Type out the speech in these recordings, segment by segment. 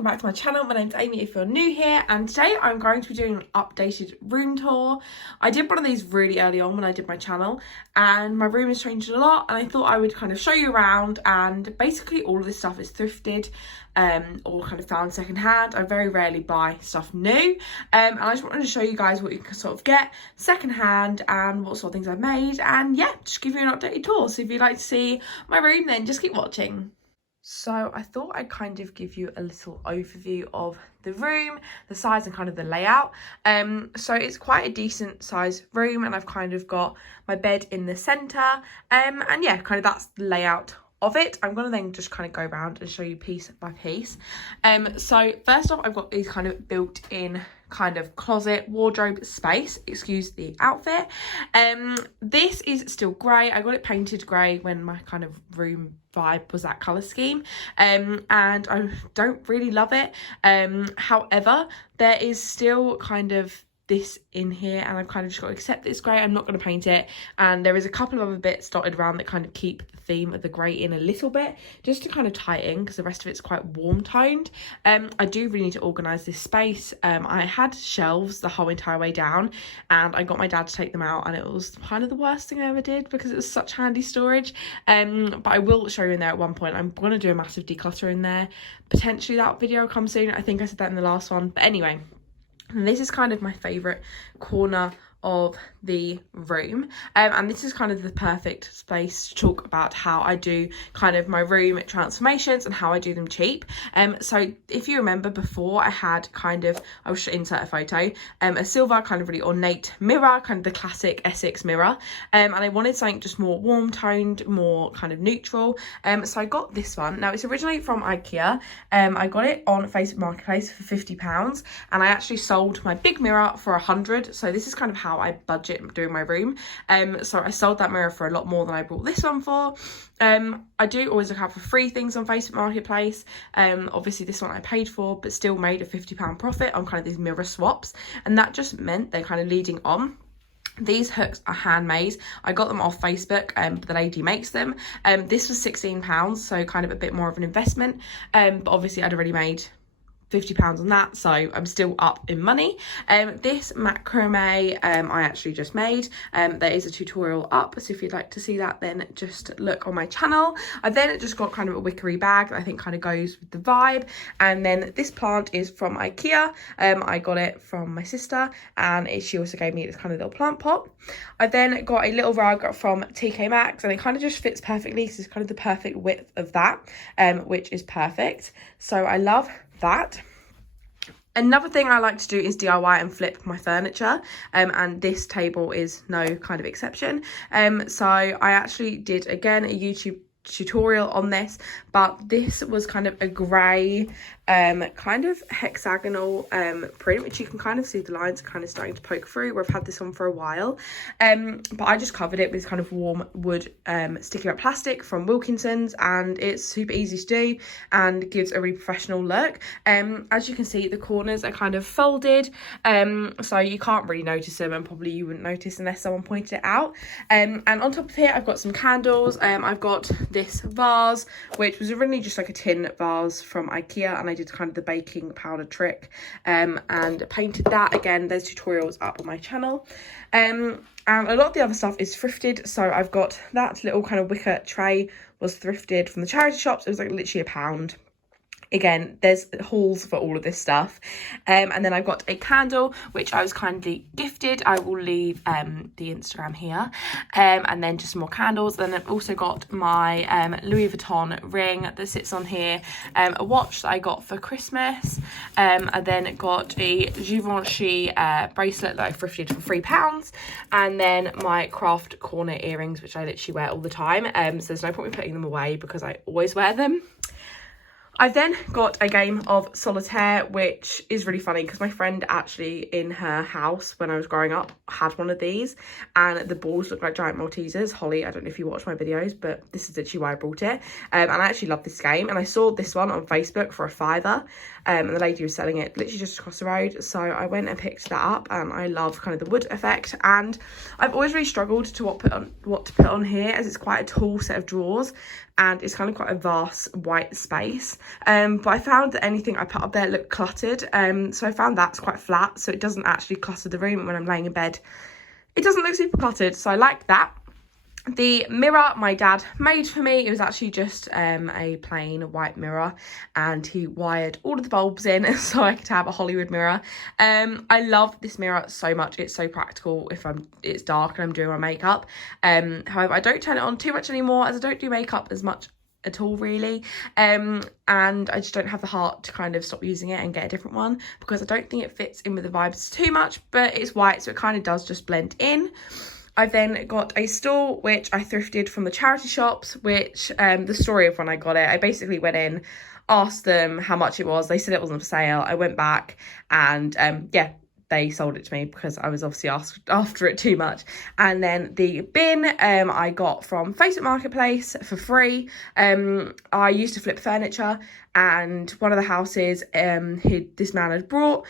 welcome back to my channel. My name's Amy if you're new here, and today I'm going to be doing an updated room tour. I did one of these really early on when I did my channel, and my room has changed a lot, and I thought I would kind of show you around. And basically all of this stuff is thrifted or kind of found secondhand. I very rarely buy stuff new, and I just wanted to show you guys what you can sort of get secondhand and what sort of things I've made, and yeah, just give you an updated tour. So if you'd like to see my room, then just keep watching. So I thought I'd kind of give you a little overview of the room, the size and kind of the layout. So it's quite a decent sized room, and I've kind of got my bed in the centre, and yeah, kind of that's the layout of it. I'm going to then just kind of go around and show you piece by piece. So first off, I've got these kind of built-in kind of closet wardrobe space, excuse the outfit. This is still grey. I got it painted grey when my kind of room vibe was that colour scheme, and I don't really love it. However, there is still kind of this in here, and I've kind of just got to accept that it's grey. I'm not going to paint it, and there is a couple of other bits dotted around that kind of keep the theme of the grey in a little bit, just to kind of tie it in, because the rest of it's quite warm toned. I do really need to organise this space. I had shelves the whole entire way down, and I got my dad to take them out, and it was kind of the worst thing I ever did because it was such handy storage. But I will show you in there at one point. I'm going to do a massive declutter in there. Potentially that video will come soon. I think I said that in the last one, but anyway. And this is kind of my favourite corner of the room, and this is kind of the perfect space to talk about how I do kind of my room transformations and how I do them cheap. So if you remember before, I had kind of, I will insert a photo, a silver kind of really ornate mirror, kind of the classic Essex mirror, and I wanted something just more warm toned, more kind of neutral. So I got this one. Now it's originally from IKEA. I got it on Facebook Marketplace for £50, and I actually sold my big mirror for £100. So this is kind of how I budget doing my room. So I sold that mirror for a lot more than I bought this one for. I do always look out for free things on Facebook Marketplace. Obviously this one I paid for, but still made a £50 profit on kind of these mirror swaps, and that just meant they're kind of leading on. These hooks are handmade. I got them off Facebook, but the lady makes them. This was £16, so kind of a bit more of an investment, but obviously I'd already made £50 on that, so I'm still up in money. This macrame I actually just made. There is a tutorial up, so if you'd like to see that, then just look on my channel. I then just got kind of a wickery bag that I think kind of goes with the vibe, and then this plant is from IKEA. I got it from my sister, and she also gave me this kind of little plant pot. I then got a little rug from TK Maxx, and it kind of just fits perfectly, so it's kind of the perfect width of that, which is perfect. So I love that. Another thing I like to do is DIY and flip my furniture, and this table is no kind of exception. So I actually did again a YouTube tutorial on this, but this was kind of a grey kind of hexagonal print, which you can kind of see the lines are kind of starting to poke through, where I've had this on for a while, but I just covered it with kind of warm wood sticky wrap plastic from Wilkinson's, and it's super easy to do and gives a really professional look. As you can see, the corners are kind of folded, so you can't really notice them, and probably you wouldn't notice unless someone pointed it out. And on top of here I've got some candles. I've got this vase, which was originally just like a tin vase from IKEA, and I did kind of the baking powder trick, and painted that. Again, there's tutorials up on my channel, and a lot of the other stuff is thrifted. So I've got that little kind of wicker tray was thrifted from the charity shops. It was like literally £1. Again, there's hauls for all of this stuff. And then I've got a candle, which I was kindly gifted. I will leave the Instagram here. And then just more candles. Then I've also got my Louis Vuitton ring that sits on here. A watch that I got for Christmas. I then got a Givenchy bracelet that I thrifted for £3. And then my craft corner earrings, which I literally wear all the time. So there's no point in putting them away because I always wear them. I've then got a game of solitaire, which is really funny because my friend actually in her house when I was growing up had one of these, and the balls look like giant Maltesers. Holly, I don't know if you watch my videos, but this is literally why I brought it. And I actually love this game, and I saw this one on Facebook for £5, and the lady was selling it literally just across the road. So I went and picked that up, and I love kind of the wood effect. And I've always really struggled to what to put on here, as it's quite a tall set of drawers. and it's kind of quite a vast white space. But I found that anything I put up there looked cluttered, so I found that's quite flat, so it doesn't actually clutter the room. And when I'm laying in bed, it doesn't look super cluttered, so I like that. The mirror my dad made for me, it was actually just a plain white mirror, and he wired all of the bulbs in so I could have a Hollywood mirror. I love this mirror so much. It's so practical if it's dark and I'm doing my makeup. However, I don't turn it on too much anymore, as I don't do makeup as much at all really, and I just don't have the heart to kind of stop using it and get a different one, because I don't think it fits in with the vibes too much, but it's white, so it kind of does just blend in. I've then got a stool which I thrifted from the charity shops, which the story of when I got it, I basically went in, asked them how much it was, they said it wasn't for sale. I went back and yeah, they sold it to me because I was obviously asked after it too much. And then the bin I got from Facebook Marketplace for free. I used to flip furniture, and one of the houses this man had brought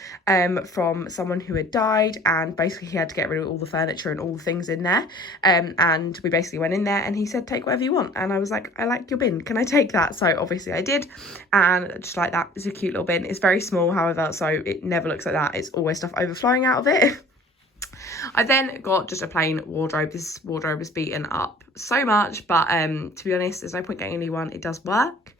from someone who had died, and basically he had to get rid of all the furniture and all the things in there, and we basically went in there and he said, take whatever you want, and I was like, I like your bin, can I take that? So obviously I did, and just like that, it's a cute little bin. It's very small, however, so it never looks like that. It's always stuff overflowing out of it. I then got just a plain wardrobe. This wardrobe is beaten up so much, but to be honest, there's no point getting a new one. It does work.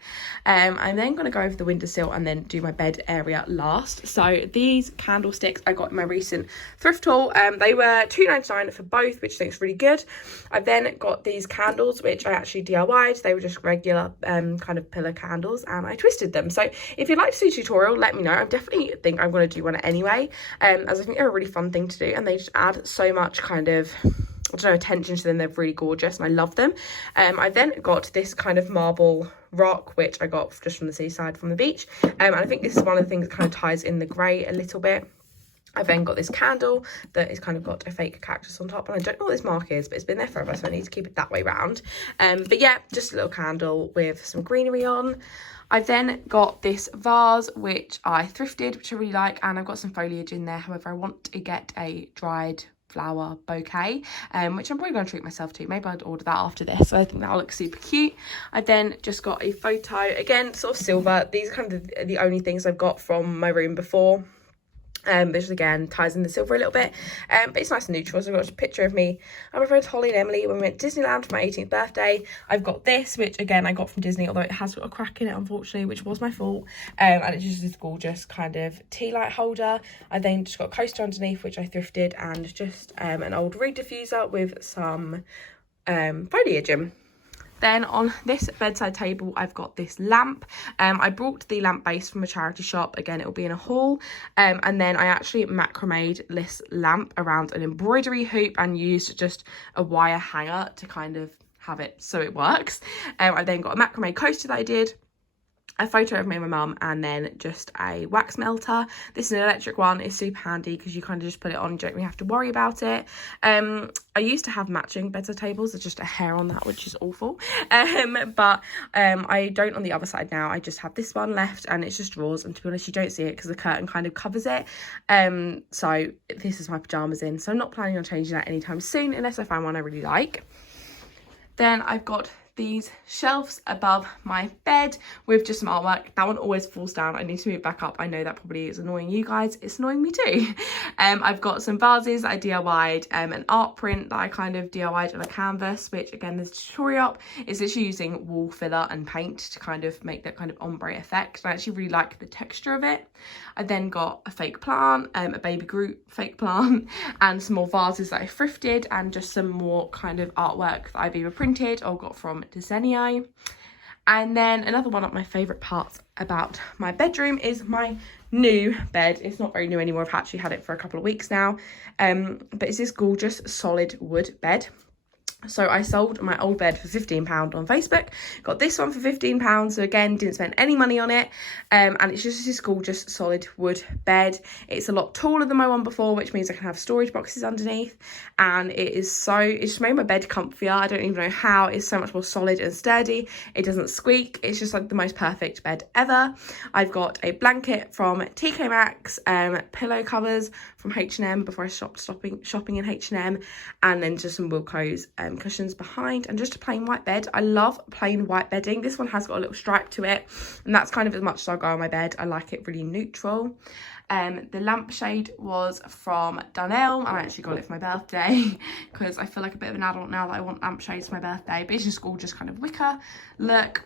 I'm then going to go over the windowsill and then do my bed area last. So these candlesticks I got in my recent thrift haul. They were $2.99 for both, which I think is really good. I've then got these candles, which I actually DIY'd. They were just regular kind of pillar candles, and I twisted them. So if you'd like to see a tutorial, let me know. I definitely think I'm going to do one anyway, as I think they're a really fun thing to do, and they just add so much kind of, I don't know, attention to them. They're really gorgeous and I love them. I then got this kind of marble rock, which I got just from the seaside, from the beach, and I think this is one of the things that kind of ties in the grey a little bit. I've then got this candle that is kind of got a fake cactus on top, and I don't know what this mark is, but it's been there forever, so I need to keep it that way round. But yeah, just a little candle with some greenery on. I've then got this vase, which I thrifted, which I really like, and I've got some foliage in there. However, I want to get a dried flower bouquet, which I'm probably going to treat myself to. Maybe I'd order that after this. So I think that'll look super cute. I then just got a photo, again, sort of silver. These are kind of the only things I've got from my room before. Which again ties in the silver a little bit, but it's nice and neutral. So I've got a picture of me and my friends Holly and Emily when we went to Disneyland for my 18th birthday. I've got this, which again I got from Disney, although it has got a crack in it unfortunately, which was my fault, and it's just this gorgeous kind of tea light holder. I then just got a coaster underneath, which I thrifted, and just an old reed diffuser with some foliage in. Then on this bedside table, I've got this lamp. I brought the lamp base from a charity shop. Again, it will be in a haul. And then I actually macrameed this lamp around an embroidery hoop and used just a wire hanger to kind of have it so it works. I then got a macrame coaster that I did, a photo of me and my mum, and then just a wax melter. This is an electric one. It's super handy because you kind of just put it on, you don't really have to worry about it. I used to have matching bedside tables. There's just a hair on that, which is awful, but I don't on the other side now. I just have this one left, and it's just drawers, and to be honest, you don't see it because the curtain kind of covers it. So this is my pajamas in, so I'm not planning on changing that anytime soon unless I find one I really like. Then I've got these shelves above my bed with just some artwork. That one always falls down. I need to move it back up. I know that probably is annoying you guys. It's annoying me too. I've got some vases that I DIY'd, an art print that I kind of DIY'd on a canvas, which again, there's a tutorial up. It's literally using wall filler and paint to kind of make that kind of ombre effect. I actually really like the texture of it. I then got a fake plant, a baby Groot fake plant, and some more vases that I thrifted, and just some more kind of artwork that I've either printed or got from Desenio. And then another one of my favourite parts about my bedroom is my new bed. It's not very new anymore. I've actually had it for a couple of weeks now, but it's this gorgeous solid wood bed. So I sold my old bed for £15 on Facebook, got this one for £15, so again, didn't spend any money on it, and it's just this gorgeous solid wood bed. It's a lot taller than my one before, which means I can have storage boxes underneath, and it's just made my bed comfier. I don't even know how. It's so much more solid and sturdy. It doesn't squeak. It's just like the most perfect bed ever. I've got a blanket from TK Maxx, pillow covers from H&M before I stopped shopping in H&M, and then just some Wilko's cushions behind, and just a plain white bed. I love plain white bedding. This one has got a little stripe to it, and that's kind of as much as I go on my bed. I like it really neutral. The lampshade was from Dunelm, and I actually got it for my birthday because I feel like a bit of an adult now that I want lampshades for my birthday. But it's just gorgeous kind of wicker look.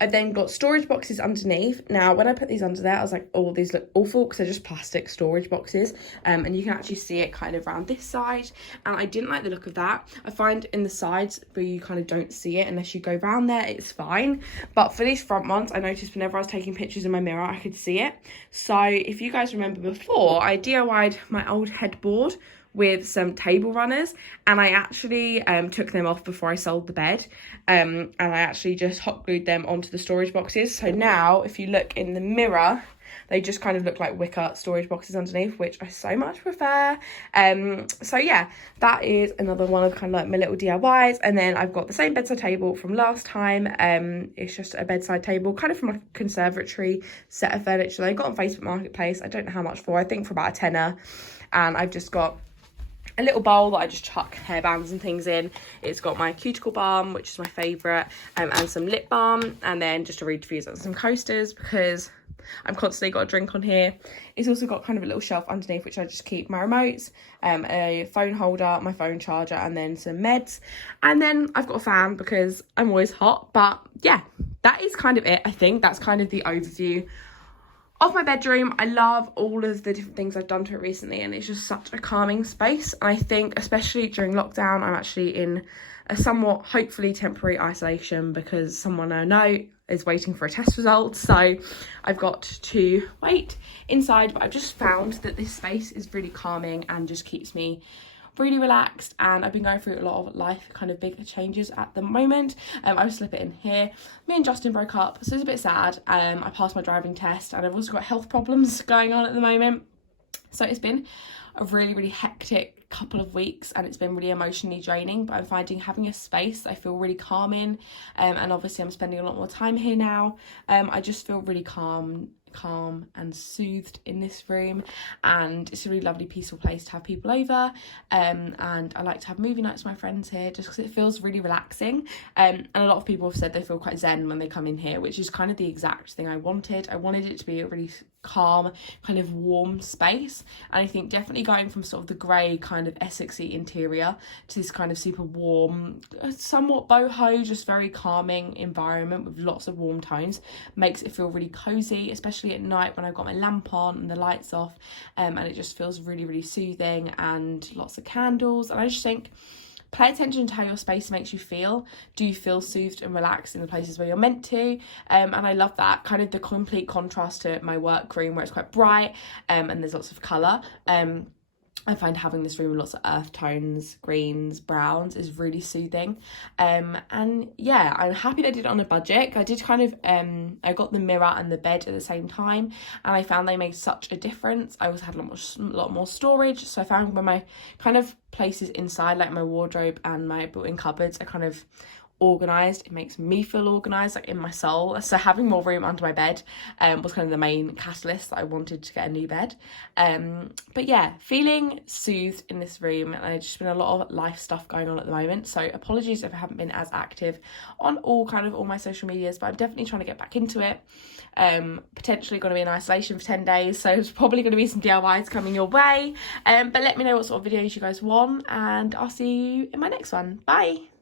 I've then got storage boxes underneath. Now, when I put these under there, I was like, oh, these look awful because they're just plastic storage boxes. And you can actually see it kind of around this side. And I didn't like the look of that. I find in the sides where you kind of don't see it unless you go around there, it's fine. But for these front ones, I noticed whenever I was taking pictures in my mirror, I could see it. So if you guys remember before, I DIY'd my old headboard with some table runners, and I actually took them off before I sold the bed, and I actually just hot glued them onto the storage boxes. So now if you look in the mirror, they just kind of look like wicker storage boxes underneath, which I so much prefer. So yeah, that is another one of kind of like my little DIYs. And then I've got the same bedside table from last time. It's just a bedside table, kind of from a conservatory set of furniture that I got on Facebook Marketplace. I don't know how much for, I think for about a tenner. And I've just got a little bowl that I just chuck hairbands and things in. It's got my cuticle balm, which is my favourite, and some lip balm, and then just a reed diffuser and some coasters because I'm constantly got a drink on here. It's also got kind of a little shelf underneath which I just keep my remotes, a phone holder, my phone charger, and then some meds. And then I've got a fan because I'm always hot. But yeah, that is kind of it. I think that's kind of the overview of my bedroom. I love all of the different things I've done to it recently, and it's just such a calming space. And I think especially during lockdown, I'm actually in a somewhat hopefully temporary isolation because someone I know is waiting for a test result, so I've got to wait inside. But I've just found that this space is really calming and just keeps me really relaxed, and I've been going through a lot of life kind of big changes at the moment. I just slip it in here. Me and Justin broke up, so it's a bit sad. I passed my driving test, and I've also got health problems going on at the moment, so it's been a really hectic couple of weeks, and it's been really emotionally draining. But I'm finding having a space that I feel really calm in, and obviously I'm spending a lot more time here now. I just feel really calm and soothed in this room, and it's a really lovely peaceful place to have people over, and I like to have movie nights with my friends here just because it feels really relaxing, and a lot of people have said they feel quite zen when they come in here, which is kind of the exact thing I wanted. I wanted it to be a really calm, kind of warm space, and I think definitely going from sort of the grey kind of Essexy interior to this kind of super warm, somewhat boho, just very calming environment with lots of warm tones makes it feel really cozy, especially at night when I've got my lamp on and the lights off, and it just feels really soothing, and lots of candles. And I just think pay attention to how your space makes you feel. Do you feel soothed and relaxed in the places where you're meant to? And I love that kind of the complete contrast to my work room where it's quite bright, and there's lots of colour. I find having this room with lots of earth tones, greens, browns is really soothing. And yeah, I'm happy that I did it on a budget. I did kind of, I got the mirror and the bed at the same time, and I found they made such a difference. I also had a lot more storage. So I found when my kind of places inside, like my wardrobe and my built-in cupboards, are kind of organised, it makes me feel organised, like in my soul. So having more room under my bed was kind of the main catalyst that I wanted to get a new bed. But yeah, feeling soothed in this room, and there's just been a lot of life stuff going on at the moment, so apologies if I haven't been as active on all my social medias, but I'm definitely trying to get back into it. Potentially going to be in isolation for 10 days, so there's probably going to be some DIYs coming your way, but let me know what sort of videos you guys want, and I'll see you in my next one. Bye.